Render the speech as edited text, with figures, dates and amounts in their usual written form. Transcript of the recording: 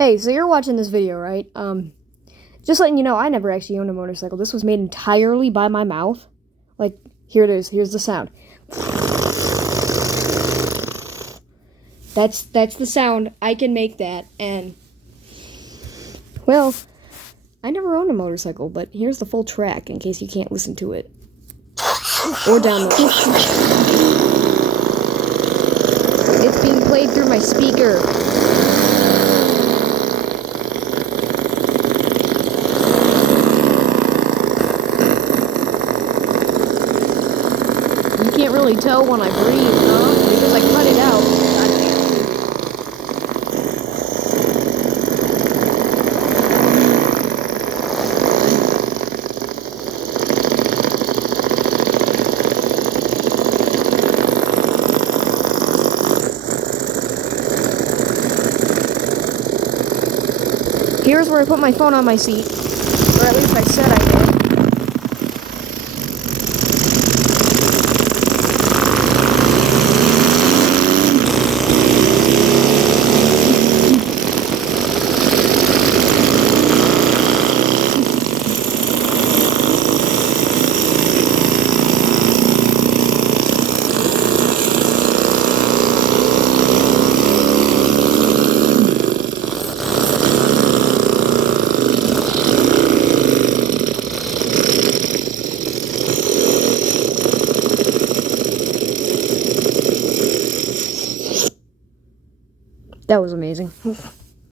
Hey, so you're watching this video, right? Just letting you know, I never actually owned a motorcycle. This was made entirely by my mouth. Like, here it is. Here's the sound. That's the sound. I can make that, and well, I never owned a motorcycle, but here's the full track in case you can't listen to it or download it. It's being played through my speaker. You can't really tell when I breathe, huh? Because I cut it out. Here's where I put my phone on my seat. Or at least I said I would. That was amazing.